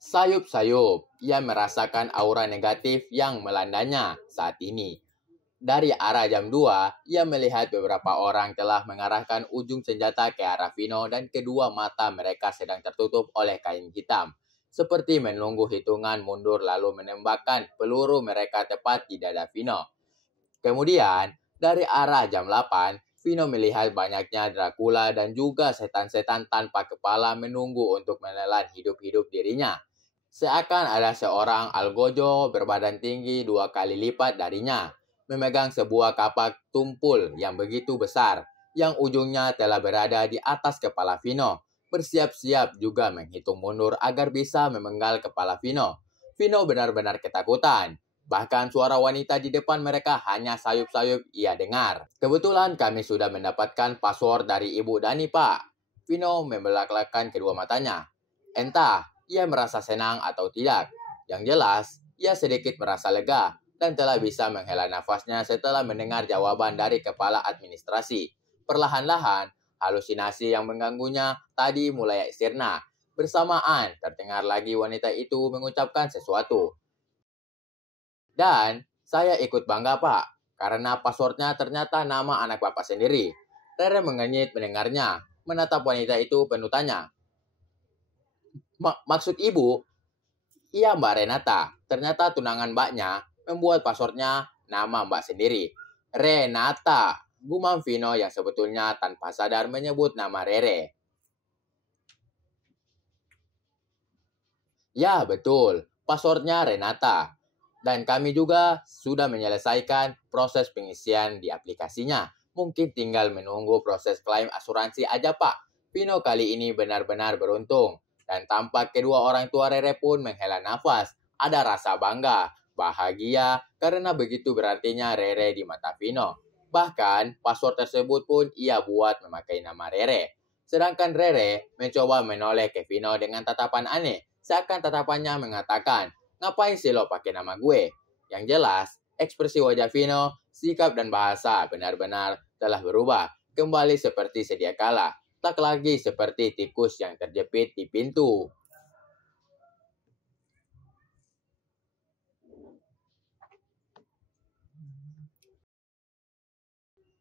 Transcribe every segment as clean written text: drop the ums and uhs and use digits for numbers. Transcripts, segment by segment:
Sayup-sayup, ia merasakan aura negatif yang melandanya saat ini. Dari arah jam 2, ia melihat beberapa orang telah mengarahkan ujung senjata ke arah Vino dan kedua mata mereka sedang tertutup oleh kain hitam. Seperti menunggu hitungan mundur lalu menembakkan peluru mereka tepat di dada Vino. Kemudian, dari arah jam 8, Vino melihat banyaknya Dracula dan juga setan-setan tanpa kepala menunggu untuk menelan hidup-hidup dirinya. Seakan ada seorang algojo berbadan tinggi 2 kali lipat darinya, memegang sebuah kapak tumpul yang begitu besar, yang ujungnya telah berada di atas kepala Vino, bersiap-siap juga menghitung mundur agar bisa memenggal kepala Vino. Vino benar-benar ketakutan. Bahkan suara wanita di depan mereka hanya sayup-sayup ia dengar. Kebetulan kami sudah mendapatkan password dari Ibu Dani, Pak. Vino membelak-belakkan kedua matanya. Entah ia merasa senang atau tidak. Yang jelas, ia sedikit merasa lega dan telah bisa menghela nafasnya setelah mendengar jawaban dari kepala administrasi. Perlahan-lahan, halusinasi yang mengganggunya tadi mulai sirna. Bersamaan, terdengar lagi wanita itu mengucapkan sesuatu. Dan saya ikut bangga, Pak, karena passwordnya ternyata nama anak Bapak sendiri. Rere mengenyit mendengarnya, menatap wanita itu penuh tanya. Maksud ibu? Iya, Mbak Renata. Ternyata tunangan mbaknya membuat passwordnya nama mbak sendiri. Renata. Gumam Vino yang sebetulnya tanpa sadar menyebut nama Rere. Ya, betul. Passwordnya Renata. Dan kami juga sudah menyelesaikan proses pengisian di aplikasinya. Mungkin tinggal menunggu proses klaim asuransi aja, Pak. Vino kali ini benar-benar beruntung. Dan tampak kedua orang tua Rere pun menghela nafas. Ada rasa bangga, bahagia, karena begitu berartinya Rere di mata Vino. Bahkan, password tersebut pun ia buat memakai nama Rere. Sedangkan Rere mencoba menoleh ke Vino dengan tatapan aneh. Seakan tatapannya mengatakan, ngapain sih lo pakai nama gue? Yang jelas, ekspresi wajah Vino, sikap dan bahasa benar-benar telah berubah. Kembali seperti sedia kala. Tak lagi seperti tikus yang terjepit di pintu.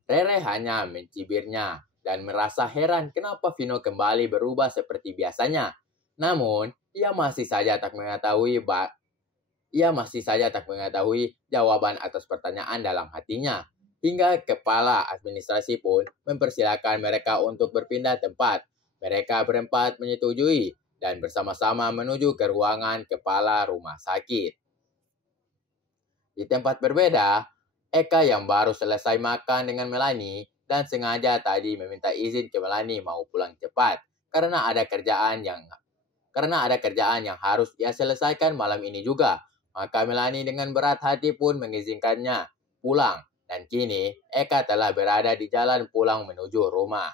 Rere hanya mencibirnya dan merasa heran kenapa Vino kembali berubah seperti biasanya. Namun, ia masih saja tak mengetahui jawaban atas pertanyaan dalam hatinya. Hingga kepala administrasi pun mempersilahkan mereka untuk berpindah tempat. Mereka berempat menyetujui dan bersama-sama menuju ke ruangan kepala rumah sakit. Di tempat berbeda, Eka yang baru selesai makan dengan Melanie dan sengaja tadi meminta izin ke Melanie mau pulang cepat karena ada kerjaan yang harus ia selesaikan malam ini juga. Maka Melanie dengan berat hati pun mengizinkannya pulang. Dan kini Eka telah berada di jalan pulang menuju rumah.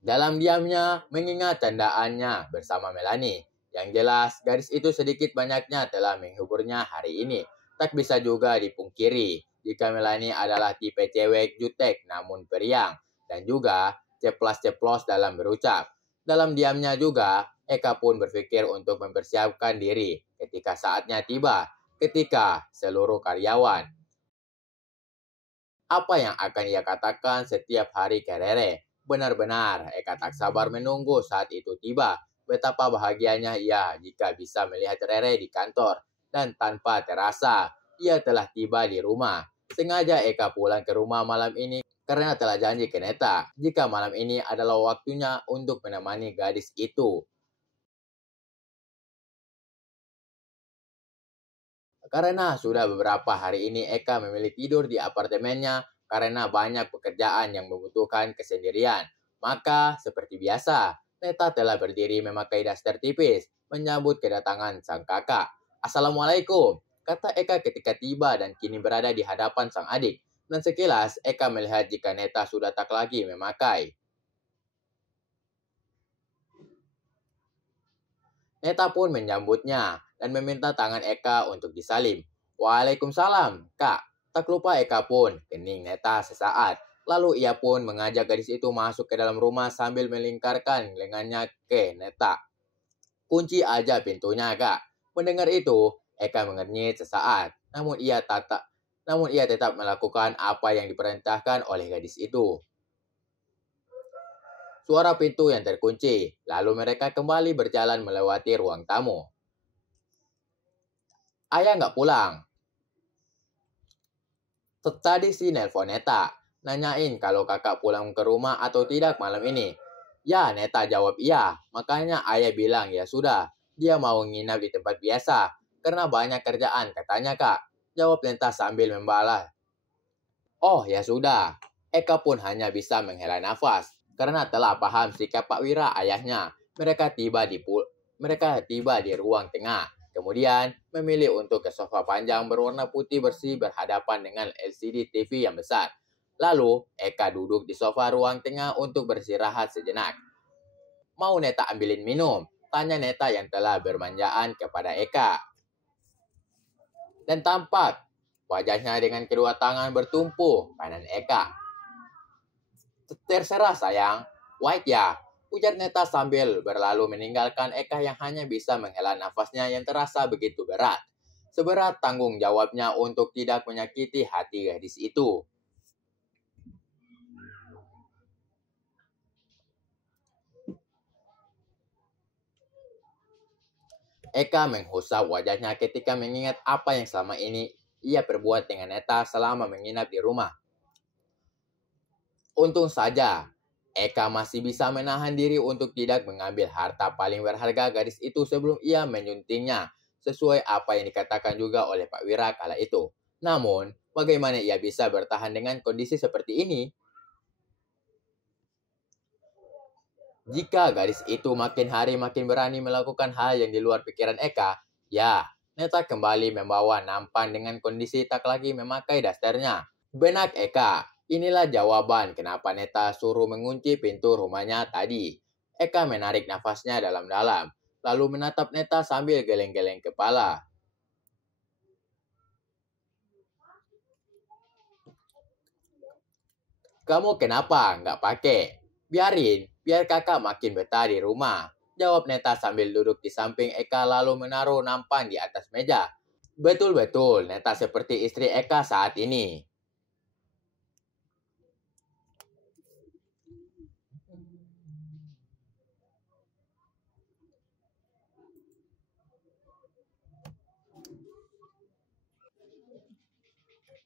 Dalam diamnya mengingat candaannya bersama Melanie. Yang jelas gadis itu sedikit banyaknya telah menghiburnya hari ini. Tak bisa juga dipungkiri jika Melanie adalah tipe cewek jutek namun periang. Dan juga ceplas-ceplos dalam berucap. Dalam diamnya juga, Eka pun berpikir untuk mempersiapkan diri ketika saatnya tiba, ketika seluruh karyawan. Apa yang akan ia katakan setiap hari ke Rere? Benar-benar, Eka tak sabar menunggu saat itu tiba. Betapa bahagianya ia jika bisa melihat Rere di kantor. Dan tanpa terasa, ia telah tiba di rumah. Sengaja Eka pulang ke rumah malam ini karena telah janji ke Neta jika malam ini adalah waktunya untuk menemani gadis itu. Karena sudah beberapa hari ini Eka memilih tidur di apartemennya karena banyak pekerjaan yang membutuhkan kesendirian. Maka seperti biasa, Neta telah berdiri memakai daster tipis menyambut kedatangan sang kakak. Assalamualaikum, kata Eka ketika tiba dan kini berada di hadapan sang adik. Dan sekilas Eka melihat jika Neta sudah tak lagi memakai. Neta pun menyambutnya dan meminta tangan Eka untuk disalim. Waalaikumsalam, Kak. Tak lupa Eka pun kening Neta sesaat. Lalu ia pun mengajak gadis itu masuk ke dalam rumah sambil melingkarkan lengannya ke Neta. Kunci aja pintunya, Kak. Mendengar itu, Eka mengernyit sesaat. Namun ia tetap melakukan apa yang diperintahkan oleh gadis itu. Suara pintu yang terkunci, lalu mereka kembali berjalan melewati ruang tamu. Ayah nggak pulang. Tadi si nelpon Neta, nanyain kalau kakak pulang ke rumah atau tidak malam ini. Ya, Neta jawab iya. Makanya ayah bilang ya sudah, dia mau nginap di tempat biasa. Karena banyak kerjaan, katanya kak. Jawab Neta sambil membalas. Oh, ya sudah. Eka pun hanya bisa menghela nafas. Karena telah paham sikap Pak Wira ayahnya. Mereka tiba di ruang tengah. Kemudian memilih untuk ke sofa panjang berwarna putih bersih berhadapan dengan LCD TV yang besar. Lalu Eka duduk di sofa ruang tengah untuk beristirahat sejenak. Mau Neta ambilin minum? Tanya Neta yang telah bermanjaan kepada Eka. Dan tampak wajahnya dengan kedua tangan bertumpu kanan Eka. Terserah sayang, White ya, ujar Neta sambil berlalu meninggalkan Eka yang hanya bisa menghela nafasnya yang terasa begitu berat. Seberat tanggung jawabnya untuk tidak menyakiti hati gadis itu. Eka menghusap wajahnya ketika mengingat apa yang selama ini ia perbuat dengan Neta selama menginap di rumah. Untung saja, Eka masih bisa menahan diri untuk tidak mengambil harta paling berharga gadis itu sebelum ia menyuntingnya, sesuai apa yang dikatakan juga oleh Pak Wira kala itu. Namun, bagaimana ia bisa bertahan dengan kondisi seperti ini? Jika gadis itu makin hari makin berani melakukan hal yang di luar pikiran Eka, ya, Neta kembali membawa nampan dengan kondisi tak lagi memakai dasarnya. Benak Eka, inilah jawaban kenapa Neta suruh mengunci pintu rumahnya tadi. Eka menarik nafasnya dalam-dalam, lalu menatap Neta sambil geleng-geleng kepala. Kamu kenapa nggak pakai? Biar kakak makin betah di rumah. Jawab Neta sambil duduk di samping Eka lalu menaruh nampan di atas meja. Betul-betul, Neta seperti istri Eka saat ini.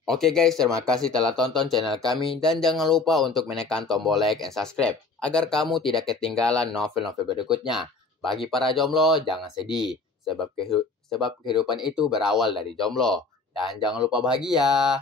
Oke guys, terima kasih telah tonton channel kami dan jangan lupa untuk menekan tombol like and subscribe agar kamu tidak ketinggalan novel-novel berikutnya. Bagi para jomblo, jangan sedih sebab kehidupan itu berawal dari jomblo. Dan jangan lupa bahagia.